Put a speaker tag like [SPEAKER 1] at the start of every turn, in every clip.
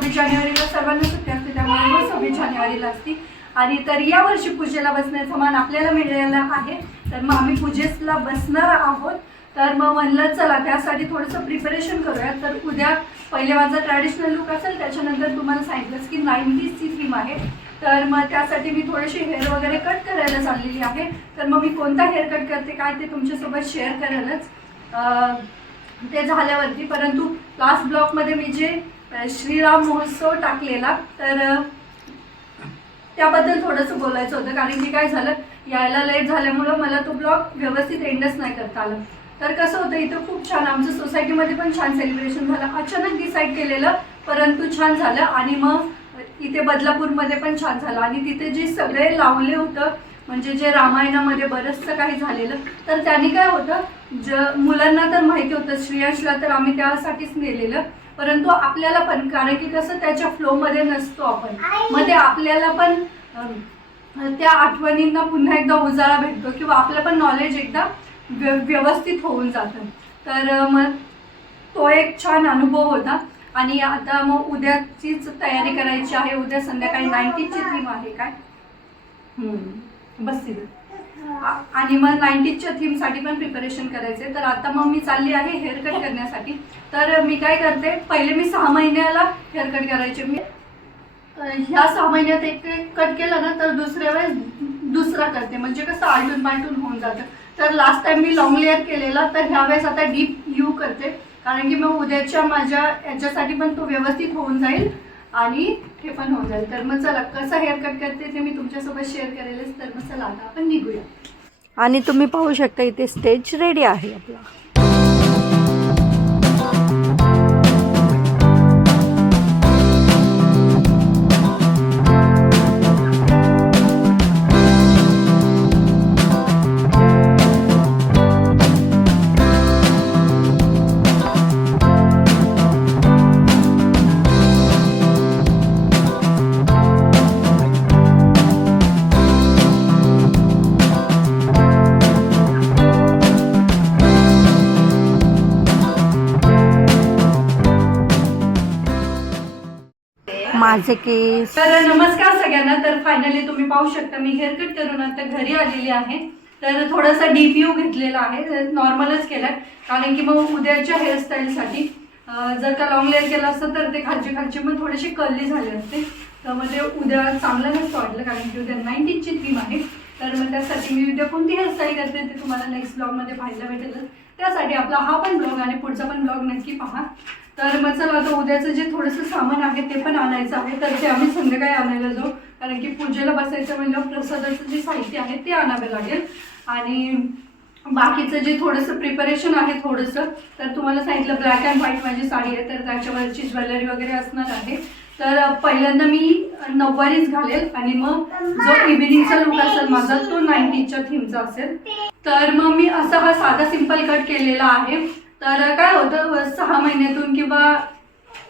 [SPEAKER 1] सव्वीस जानेवारीला सर्वांना सुट्टी असते त्यामुळे मग सव्वीस जानेवारीला असती. आणि तर या वर्षी पूजेला बसण्याचा मान आपल्याला मिळालेला आहे. तर मग आम्ही पूजेला बसणार आहोत. तर मग म्हणलं चला त्यासाठी थोडंसं प्रिपरेशन करूया तर उद्या पहिले माझं ट्रॅडिशनल लुक असेल त्याच्यानंतर तुम्हाला सांगितलंच की नाईन्टीजची थीम आहे. तर मग त्यासाठी मी थोडेसे हेअर वगैरे कट करायला चाललेली आहे. तर मग मी कोणता हेअर कट करते काय ते तुमच्यासोबत शेअर करेलच ते झाल्यावरती. परंतु लास्ट ब्लॉकमध्ये मी जे श्रीराम महोत्सव टाकलेला. तर त्याबद्दल थोडंसं बोलायचं होतं कारण की काय झालं यायला लेट झाल्यामुळं मला तो ब्लॉग व्यवस्थित एंडच नाही करता आला. तर कसं होतं इथं खूप छान आमच्या सोसायटीमध्ये पण छान सेलिब्रेशन झालं. अचानक डिसाईड केलेलं परंतु छान झालं आणि मग इथे बदलापूरमध्ये पण छान झालं. आणि तिथे जे सगळे लावले होतं म्हणजे जे रामायणामध्ये बरंचसं काही झालेलं तर त्यांनी काय होतं ज मुलांना तर माहिती होतं श्रेयांशला तर आम्ही त्यासाठीच नेलेलं. परंतु आपल्याला पण कारण की कसं त्याच्या फ्लोमध्ये नसतो आपण. मग ते आपल्याला पण त्या आठवणींना पुन्हा एकदा उजाळा भेटतो किंवा आपलं पण नॉलेज एकदा व्य व्यवस्थित होऊन जातं. तर मग तो एक छान अनुभव होता. आणि आता मग उद्याचीच तयारी करायची आहे. उद्या संध्याकाळी नाईन्टीजची थीम आहे काय? हम्म, बस तिथे आणि मग नाईन्टीजच्या थीमसाठी पण प्रिपरेशन करायचे तर आता मग मी चालली आहे हेअर कट करण्यासाठी. तर मी काय करते पहिले मी सहा महिन्याला हेअर कट करायचे. मी ह्या सहा महिन्यात एक कट केलं ना तर दुसऱ्या वेळेस दुसरा करते. म्हणजे कसं आलटून पालटून होऊन जातं. तर लास्ट टाइम मी लॉंग लेअर केलेला तर ह्या वेळेस आता डीप यू करते. कारण की मग उद्याच्या माझ्या याच्यासाठी पण तो व्यवस्थित होऊन जाईल. आणि हे पण होऊन जाईल. तर मग चला कसं हेअर कट करते ते मी तुमच्यासोबत शेअर करेलच. तर मग चला आता आपण निघूया.
[SPEAKER 2] आणि तुम्ही पाहू शकता इथे स्टेज रेडी आहे आपला. माझे केस.
[SPEAKER 1] तर नमस्कार सगळ्यांना. तर फायनली तुम्ही पाहू शकता मी हेअर कट करून आता घरी आलेली आहे. तर थोडासा डीप यू घेतलेला आहे. नॉर्मलच केलाय. कारण की मग उद्याच्या हेअरस्टाईलसाठी साठी जर का लॉंग लेअर केलं असतं तर ते खालचे खालचे मग थोडेसे कर्ली झाले असते. तर मग ते उद्या चांगलं नसतं वाटलं कारण की उद्या नाईन्टीनची थीम आहे. तर मग त्यासाठी मी उद्या कोणती हेअरस्टाईल करते ते तुम्हाला नेक्स्ट ब्लॉगमध्ये पाहायला भेटेलच. त्यासाठी आपला हा पण ब्लॉग आणि पुढचा पण ब्लॉग नक्की पहा. तर मग चला आता उद्याचं जे थोडंसं सामान आहे ते पण आणायचं आहे. तर ते आम्ही संध्याकाळी आणायला जाऊ. कारण की पूजेला बसायचं म्हणलं प्रसादाचं जे साहित्य आहे ते आणावे लागेल. आणि बाकीचं जे थोडंसं प्रिपरेशन आहे थोडंसं तर तुम्हाला सांगितलं ब्लॅक अँड व्हाईट माझी साडी आहे तर त्याच्यावरची ज्वेलरी वगैरे असणार आहे. तर पहिल्यांदा मी नऊवारीच घालेल आणि मग जो इव्हिनिंगचा लुक असेल माझा तो नाईन्टीजच्या थीमचा असेल. तर मग मी असा हा साधा सिंपल कट केलेला आहे. तर काय होतं सहा महिन्यातून किंवा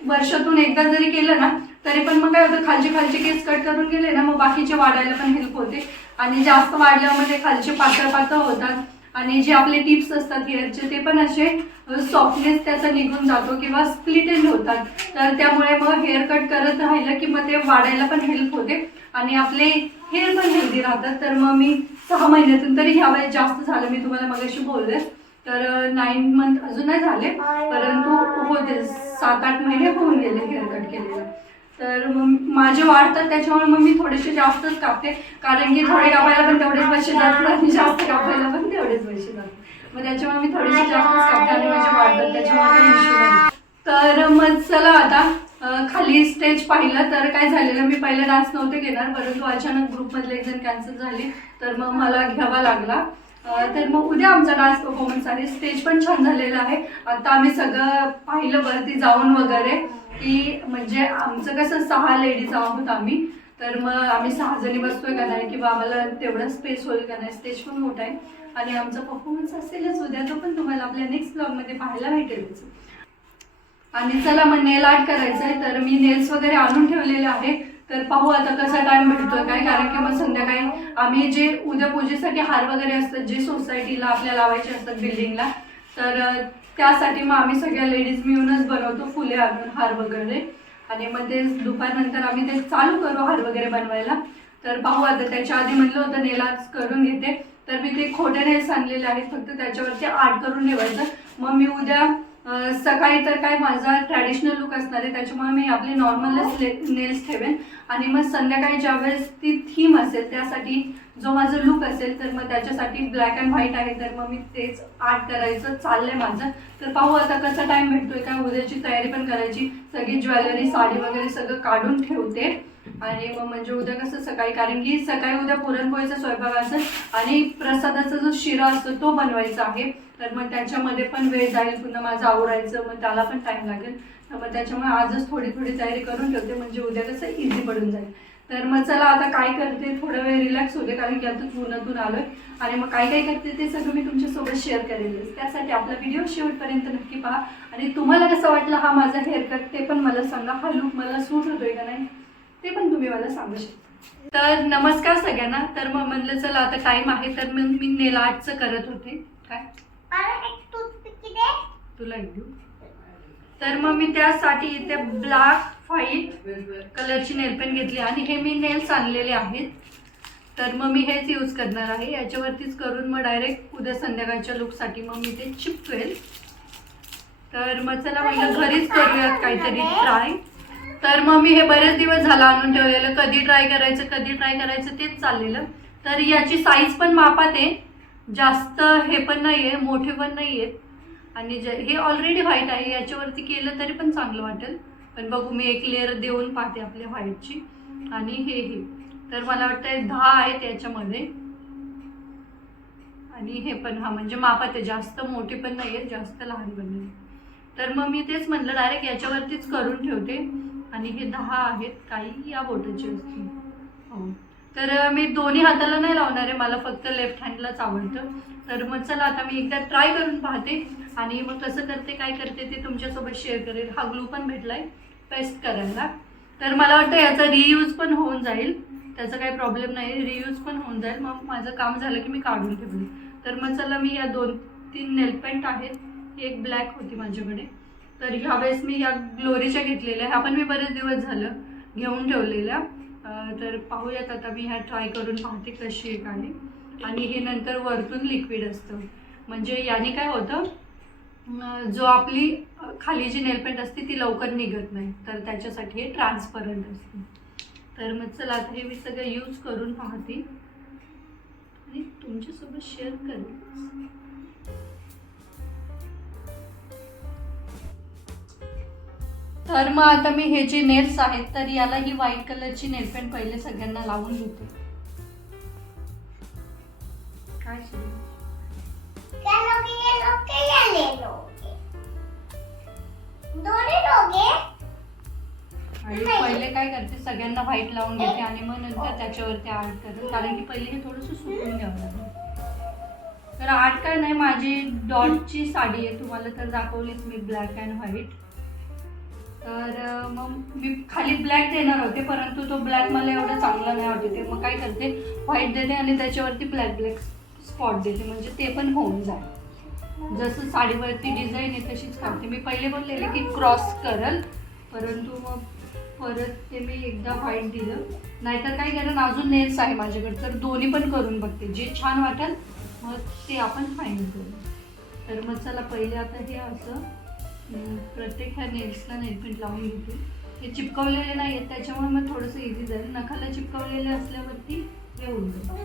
[SPEAKER 1] वर्षातून एकदा जरी केलं ना तरी पण मग काय होतं खालचे खालचे केस कट करून गेले ना मग बाकीचे वाढायला पण हेल्प होते. आणि जास्त वाढल्यामध्ये खालचे पातळ पातळ होतात. आणि जे आपले टिप्स असतात हेअरचे ते पण असे सॉफ्टनेस त्याचा निघून जातो किंवा स्प्लिट एंड होतात. तर त्यामुळे मग हेअर कट करत राहिलं की मग ते वाढायला पण हेल्प होते. आणि आपले हेअर पण हेल्दी राहतात. तर मग मी सहा महिन्यातून तरी ह्या वेळेस जास्त झालं मी तुम्हाला मगाशी बोलले. तर नाईन मंथ अजून नाही झाले परंतु होते सात आठ महिने होऊन गेले हेअर कट केलेलं. तर मग माझे वाढतात त्याच्यामुळे मग मी थोडेसे जास्तच कापते कारण की थोडे कापायला पण तेवढेच पैसे जातात आणि जास्त कापायला पण तेवढेच पैसे जातात. मग त्याच्यामुळे मी थोडेसे जास्तच कापते आणि माझे वाढतात त्याच्यामुळे इश्यू नाही. तर मग चला आता खाली स्टेज पाहिलं तर काय झालेलं मी पहिले डान्स नव्हते घेणार परंतु अचानक ग्रुपमधले एक जण कॅन्सल झाली तर मग मला घ्यावा लागला. तर मग उद्या आमचा डान्स परफॉर्मन्स आहे स्टेज पण छान झालेला आहे. आता आम्ही सगळं पाहिलं वरती जाऊन वगैरे की म्हणजे आमचं कसं सहा लेडीज आहोत आम्ही. तर मग आम्ही सहा जणी बसतोय का नाही किंवा आम्हाला तेवढा स्पेस होईल का नाही स्टेज पण मोठा आहे. आणि आमचा परफॉर्मन्स असेलच उद्या तो पण तुम्हाला आपल्या नेक्स्ट ब्लॉगमध्ये पाहायला भेटेलच आणि चला मग नेल आर्ट करायचं आहे तर मी नेल्स वगैरे आणून ठेवलेले आहे तर पाहू आता कसा टाइम भेटतोय काय? कारण की मग संध्याकाळी आम्ही जे उद्या पूजेसाठी हार वगैरे असतात जे सोसायटीला आपल्या लावायचे असतात बिल्डिंगला तर त्यासाठी मग आम्ही सगळ्या लेडीज मिळूनच बनवतो फुले आणून हार वगैरे. आणि मग ते दुपारनंतर आम्ही ते चालू करू हार वगैरे बनवायला. तर पाहू आता त्याच्या आधी म्हटलं होतं नेलाच करून घेते. तर मी ते खोटे नेल्स आणलेले आहेत फक्त त्याच्यावरती आर्ट करून ठेवायचं. मग मी उद्या सकाळी तर काय माझा ट्रॅडिशनल लुक असणार आहे त्याच्यामुळे मी आपले नॉर्मलच नेल्स ठेवेन. आणि मग संध्याकाळी ज्यावेळेस ती थीम असेल त्यासाठी जो माझा लुक असेल तर मग त्याच्यासाठी ब्लॅक अँड व्हाईट आहे. तर मग मी तेच आर्ट करायचं चाललंय माझं. तर पाहू आता कसा टाइम भेटतोय काय उद्याची तयारी पण करायची. सगळी ज्वेलरी साडी वगैरे सगळं काढून ठेवते. आणि मग म्हणजे उद्या कसं सकाळी कारण की सकाळी उद्या पुरणपोळीचा स्वयंपाक असेल आणि प्रसादाचा जो शिरा असतो तो बनवायचा आहे. तर मग त्याच्यामध्ये पण वेळ जाईल पुन्हा माझं आवडायचं मग त्याला पण टाइम लागेल. मग त्याच्यामुळे आजच थोडी थोडी तयारी करून ठेवते म्हणजे उद्या कसं इझी पडून जाईल. तर मग चला आता काय करते थोडा वेळ रिलॅक्स होते कारण की आता पुण्यातून आलोय. आणि मग काय काय करते ते सगळं मी तुमच्यासोबत शेअर करेल त्यासाठी आपला व्हिडिओ शेवटपर्यंत नक्की पहा. आणि तुम्हाला कसं वाटलं हा माझा हेअरकट ते पण मला सांगा. हा लुक मला सूट होतोय का नाही ते पण तुम्ही मला सांगू शकता. तर नमस्कार सगळ्यांना. तर मग म्हणलं चला आता टाइम आहे तर मग मी नेल आर्टचं करत होते. काय? तुला एक देऊ. तर मग मी त्यासाठी इथे ब्लॅक व्हाईट कलरची नेलपेन घेतली. आणि हे मी नेल्स आणलेले आहेत. तर मग मी हेच यूज करणार आहे. याच्यावरतीच करून मग डायरेक्ट उद्या संध्याकाळच्या लुकसाठी मग मी ते चिपकेल तर मग चला म्हणलं घरीच करूयात काहीतरी ट्राय तर मग मी हे बरेच दिवस झाला आणून ठेवलेलं. कधी ट्राय करायचं कधी ट्राय करायचं तेच चाललेलं. तर याची साईज पण मापात आहे. जास्त हे पण नाही आहे मोठे पण नाही आहेत आणि जे हे ऑलरेडी व्हाईट आहे. याच्यावरती केलं तरी पण चांगलं वाटेल. पण बघू मी एक लेअर देऊन पाहते आपल्या व्हाईटची आणि हे हे. तर मला वाटतं दहा आहेत याच्यामध्ये. आणि हे पण हा म्हणजे मापात आहे जास्त मोठे पण नाही आहेत जास्त लहान पण नाही तर मग मी तेच म्हटलं डायरेक्ट याच्यावरतीच करून ठेवते. आणि हे दहा आहेत. काही या बोटाचे असतील. हो. तर मी दोन्ही हाताला नाही लावणार आहे. मला फक्त लेफ्ट हँडलाच आवडतं. तर मग चला आता मी एकदा ट्राय करून पाहते. आणि मग कसं करते काय करते ते तुमच्यासोबत शेअर करेल. हा ग्लू पण भेटलाय. पेस्ट करायला. तर मला वाटतं याचा रियूज पण होऊन जाईल. त्याचा काही प्रॉब्लेम नाही. रियूज पण होऊन जाईल. मग माझं काम झालं की मी काढून ठेवले. तर मग चला मी या दोन तीन नेलपेंट आहेत. एक ब्लॅक होती माझ्याकडे. तर ह्यावेळेस मी या ग्लोरीच्या घेतलेल्या ह्या पण मी बरेच दिवस झालं घेऊन ठेवलेल्या. तर पाहूयात आता मी ह्या ट्राय करून पाहते कशी आहे आणि हे नंतर वरतून लिक्विड असतं. म्हणजे याने काय होतं जो आपली खाली जी नेलपेंट असते ती लवकर निघत नाही. तर त्याच्यासाठी हे ट्रान्सपरंट असते. तर मग चला आता हे मी सगळं यूज करून पाहते. आणि तुमच्यासोबत शेअर करेन. तर मग आता मी हे जे नेल्स आहेत तर याला ही व्हाईट कलरची नेलपेंट पहिले सगळ्यांना लावून घेते काय आणि पहिले काय करते सगळ्यांना व्हाईट लावून घेते आणि मग नंतर त्याच्यावरती आर्ट करते. कारण की पहिले हे थोडंसं सुकून घ्यावं लागेल. तर आर्ट काय नाही माझी डॉटची साडी आहे. तुम्हाला तर दाखवलीच मी ब्लॅक अँड व्हाईट तर मग मी खाली ब्लॅक देणार होते परंतु तो ब्लॅक मला एवढा चांगला नाही वाटत आहे. मग काय करते व्हाईट देते आणि त्याच्यावरती ब्लॅक ब्लॅक स्पॉट देते म्हणजे ते पण होऊन जाईल. जसं साडीवरती डिझाईन आहे तशीच काढते मी पहिले बोललेले की क्रॉस करल परंतु मग परत ते मी एकदा व्हाईट दिलं. नाहीतर काय कारण अजून नेल्स आहे माझ्याकडे तर दोन्ही पण करून बघते. जे छान वाटेल मग ते आपण फाईन करू. तर मग चला पहिले आता हे असं प्रत्येक ह्या नेल्सला नेलपेंट लावून घेते. हे चिपकवलेले नाही आहेत त्याच्यामुळे मग थोडंसं इझी जाईल. नखाला चिपकवलेले असल्यावरती हे होऊन जाईल.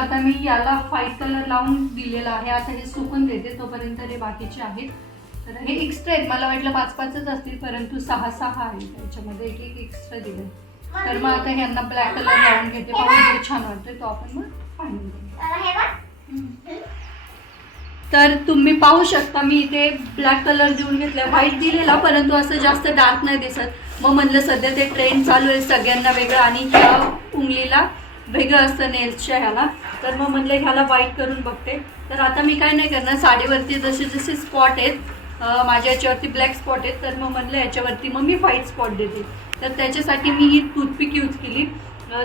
[SPEAKER 1] आता मी याला व्हाईट कलर लावून दिलेला आहे. आता हे सुकून देते तोपर्यंत हे बाकीचे आहेत. तर हे एक्स्ट्रा आहेत. मला वाटलं पाच पाचच असतील परंतु सहा सहा आहे त्याच्यामध्ये एक एक एक्स्ट्रा दिले तर मग आता ह्यांना ब्लॅक कलर लावून घेते. पाहून छान वाटते तो आपण मग
[SPEAKER 3] हे
[SPEAKER 1] तर तुम्ही पाहू शकता मी इथे ब्लॅक कलर देऊन घेतला व्हाईट दिलेला परंतु असं जास्त डार्क नाही दिसत. मग म्हणलं सध्या ते ट्रेंड चालू आहे सगळ्यांना वेगळं. आणि ह्या उंगलीला वेगळं असतं नेल्सच्या ह्याला. तर मग म्हणलं ह्याला व्हाईट करून बघते. तर आता मी काय नाही करणार साडीवरती जसे जसे स्पॉट आहेत माझ्या याच्यावरती ब्लॅक स्पॉट आहेत तर मग म्हणलं याच्यावरती मग मी व्हाईट स्पॉट देते. तर त्याच्यासाठी मी ही टूथपिक यूज केली.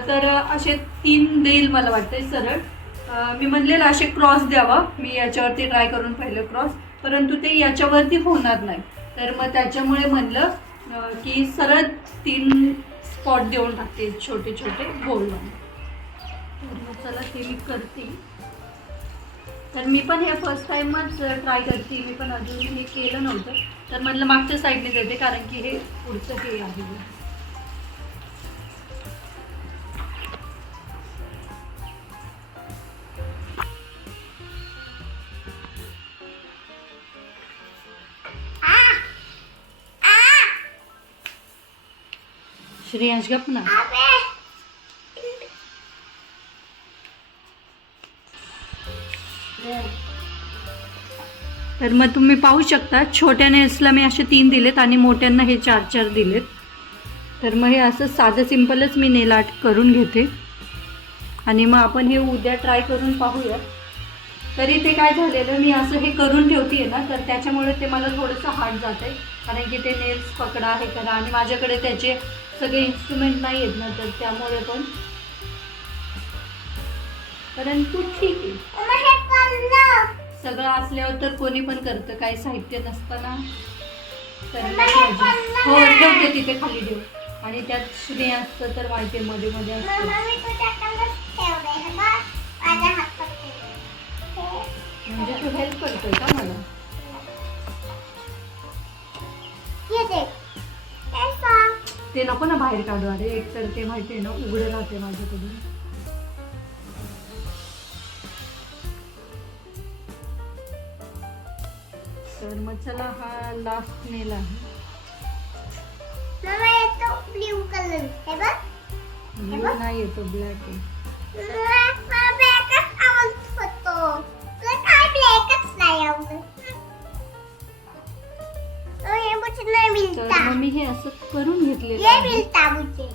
[SPEAKER 1] तर असे तीन देईल मला वाटते सरळ. मी म्हणलेलं असे क्रॉस द्यावा. मी याच्यावरती ट्राय करून पाहिलं क्रॉस परंतु ते याच्यावरती होणार नाही. तर मग त्याच्यामुळे म्हणलं की सरळ तीन स्पॉट देऊन टाकते छोटे छोटे गोल लावून चला ते मी करते. तर मी पण हे फर्स्ट टाइमच ट्राय करते. मी पण अजून हे केलं नव्हतं. तर म्हटलं मागच्या साईडने देते कारण की हे पुढचं हे आहे. श्रेयांश गप ना. तर मग तुम्ही पाहू शकता छोट्या नेल्सला मी असे तीन दिलेत आणि मोठ्यांना हे चार चार दिलेत. तर मग हे असं साधं सिंपलच मी नेल आर्ट करून घेते. आणि मग आपण हे उद्या ट्राय करून पाहूया. तरी ते काय झालेलं मी असं हे करून ठेवते आहे ना तर त्याच्यामुळे ते मला थोडंसं हार्ड जात आहे कारण की ते नेल्स पकडा हे करा. आणि माझ्याकडे त्याचे सगळे इन्स्ट्रुमेंट नाही आहेत ना तर त्यामुळे पण. परंतु ठीक आहे. सगळं असल्यावर तर कोणी पण करतं काही साहित्य नसताना.
[SPEAKER 3] हे.
[SPEAKER 1] ठेवते तिथे खाली ठेव. आणि त्यात श्रेयांसचं तर माहिती मध्ये मध्ये असतं. म्हणजे तू हेल्प करतोय का मला. ते नको ना बाहेर काढू. अरे एक तर ते माहिती आहे ना उघडं राहते माझ्याकडून. तर मग चला हा लास्ट नेल आहे.
[SPEAKER 3] ब्ल्यू कलर हे बघ.
[SPEAKER 1] ब्ल्यू नाही येतो ब्लॅक आहे. मी हे असं करून
[SPEAKER 3] मुझे.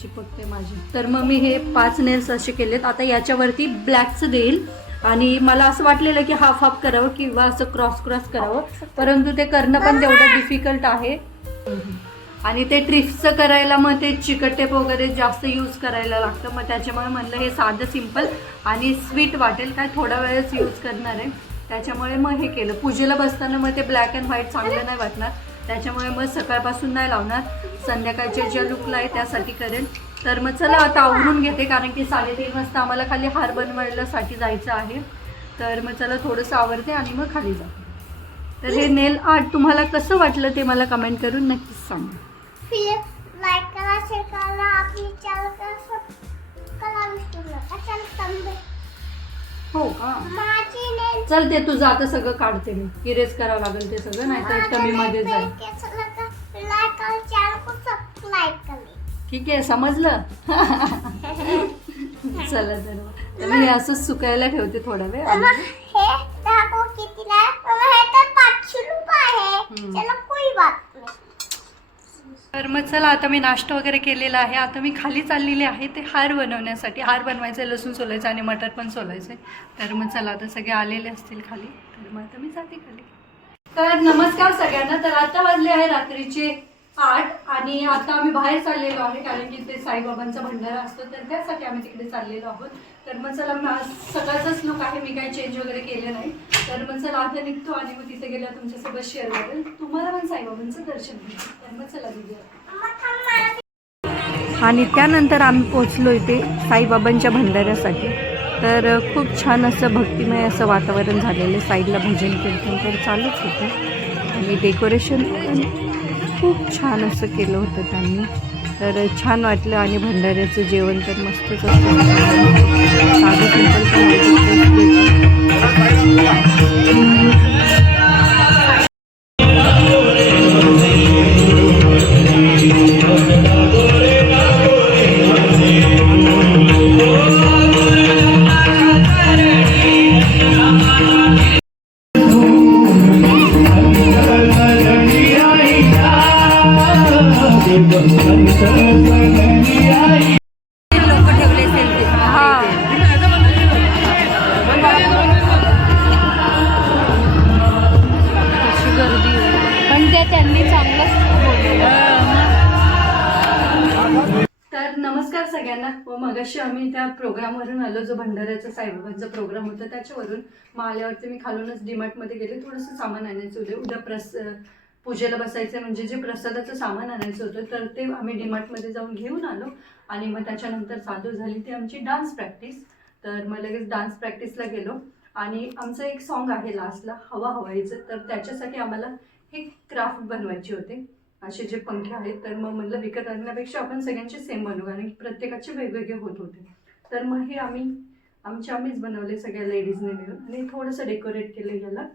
[SPEAKER 1] चिपकते माझी. तर मग मी हे पाच नेल्स असे केलेत. आता याच्यावरती ब्लॅकचं देईल. आणि मला असं वाटलेलं की हाफ हाफ करावं किंवा असं क्रॉस क्रॉस करावं. परंतु ते करणं पण तेवढं डिफिकल्ट आहे. आणि ते ट्रिप्सचं करायला मग ते चिकट टेप वगैरे जास्त यूज करायला लागतं. मग त्याच्यामुळे म्हणलं हे साधं सिंपल आणि स्वीट वाटेल. काय थोडा वेळच यूज करणार आहे. त्याच्यामुळे मग हे केलं. पूजेला बसताना मग ते ब्लॅक अँड व्हाईट चांगलं नाही वाटणार. त्याच्यामुळे मग सकाळपासून नाही लावणार. संध्याकाळच्या ज्या लुकला आहे त्यासाठी करेल तर मग चला आता आवरून घेते कारण की साडेतीन वाजता आम्हाला खाली हार बनवायलासाठी जायचं आहे. तर मग चला थोडंसं आवरते आणि मग खाली जाते तर हे नेल आर्ट तुम्हाला कसं वाटलं ते मला कमेंट करून नक्कीच सांगा.
[SPEAKER 3] करा करा चैनल करा
[SPEAKER 1] हो का?
[SPEAKER 3] माझी ने
[SPEAKER 1] चल ते तुझं आता सगळं काढते मी. इरेज करावं लागेल ते सगळं नाही तर कमी मध्ये जाईल.
[SPEAKER 3] करा चैनल कर.
[SPEAKER 1] ठीक आहे समजलं? चला तर मी असंच सुकायला ठेवते थोडा वेळ.
[SPEAKER 3] तर
[SPEAKER 1] मग चला आता मी नाश्ता वगैरे केलेला आहे. आता मी खाली चाललेली आहे ते हार बनवण्यासाठी. हार बनवायचं लसूण सोलायचं आणि मटर पण सोलायचं तर मग चला आता सगळे आलेले असतील खाली. तर मग आता मी जाते खाली. तर नमस्कार सगळ्यांना. तर आता वाजले आहे रात्रीचे आठ आणि आता आम्ही बाहेर चाललेलो आहे कारण की ते साईबाबांचा भंडारा असतो तर त्यासाठी आम्ही तिकडे चाललेलो आहोत. तर मग चला मग सकाळचाच लुक आहे मी काही चेंज वगैरे केलं नाही. तर मग चला आता निघतो आणि मग तिथे गेल्यावर तुमच्यासोबत शेअर करेल. तुम्हाला पण साईबाबांचं दर्शन घ्यायचं तर मग चला दिदी
[SPEAKER 2] आणि त्यानंतर आम्ही पोचलो इथे साईबाबांच्या भंडाऱ्यासाठी. तर खूप छान असं भक्तिमय असं वातावरण झालेलं साईडला भजन कीर्तन तर चालूच होतं. आणि डेकोरेशन पण खूप छान असं केलं होतं त्यांनी. तर छान वाटलं आणि भंडाऱ्याचं जेवण तर मस्तच असतं साधं सिंपल
[SPEAKER 1] प्रोग्रामवरून आलो जो भंडाऱ्याचा साईबाबांचा प्रोग्राम होता त्याच्यावरून मग आल्यावरती मी खालूनच डीमार्टमध्ये गेले. थोडंसं सामान आणायचं होतं. उद्या प्रस पूजेला बसायचं म्हणजे जे प्रसादाचं सामान आणायचं होतं तर ते आम्ही डीमार्टमध्ये जाऊन घेऊन आलो. आणि मग त्याच्यानंतर चालू झाली ती आमची डान्स प्रॅक्टिस तर मग लगेच डान्स प्रॅक्टिसला गेलो. आणि आमचं एक सॉन्ग आहे लास्टला हवा हवाईचं. तर त्याच्यासाठी आम्हाला हे क्राफ्ट बनवायचे होते. असे जे पंखे आहेत तर मग म्हणलं विकत आणण्यापेक्षा आपण सगळ्यांचे सेम बनवू. कारण की प्रत्येकाचे वेगवेगळे होत होते. तर मग हे आम्ही आमच्या आम्हीच बनवले सगळ्या लेडीजने मिळून. आणि थोडंसं डेकोरेट केलं याला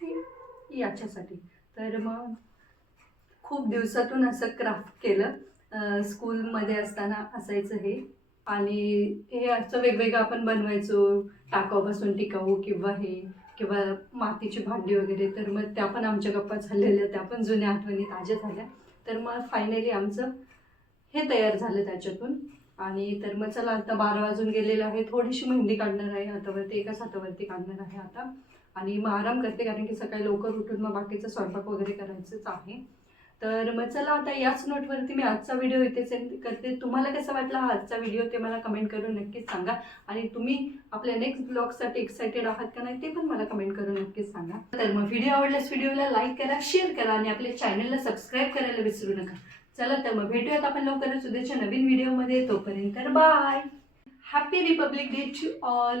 [SPEAKER 1] हे याच्यासाठी. तर मग खूप दिवसातून असं क्राफ्ट केलं. स्कूलमध्ये असताना असायचं हे. आणि हे असं वेगवेगळं आपण बनवायचो टाकाऊपासून टिकाऊ किंवा हे किंवा मातीची भांडी वगैरे. तर मग त्या पण आमच्या गप्पा झालेल्या त्या पण जुन्या आठवणी ताज्या झाल्या. तर मग फायनली आमचं हे तयार झालं त्याच्यातून. आणि तर मग चला आता बारा वाजून गेलेलं आहे थोडीशी मेहंदी काढणार आहे. हातावरती एकाच हातावरती काढणार आहे आता. आणि मग आराम करते कारण की सकाळी लवकर उठून मग बाकीचं स्वयंपाक वगैरे करायचंच आहे. तर मग चला आता याच नोटवरती मी आजचा व्हिडिओ इथे सेंड करते. तुम्हाला कसा वाटला हा आजचा व्हिडिओ ते मला कमेंट करून नक्कीच सांगा. आणि तुम्ही आपल्या नेक्स्ट ब्लॉगसाठी एक्सायटेड आहात का नाही ते पण मला कमेंट करून नक्कीच सांगा. तर मग व्हिडिओ आवडल्यास व्हिडिओला लाईक करा शेअर करा आणि आपल्या चॅनलला सबस्क्राईब करायला विसरू नका. चला तर मग भेटूयात आपण लवकरच. उद्याच्या नवीन व्हिडिओमध्ये तोपर्यंत bye happy Republic Day to all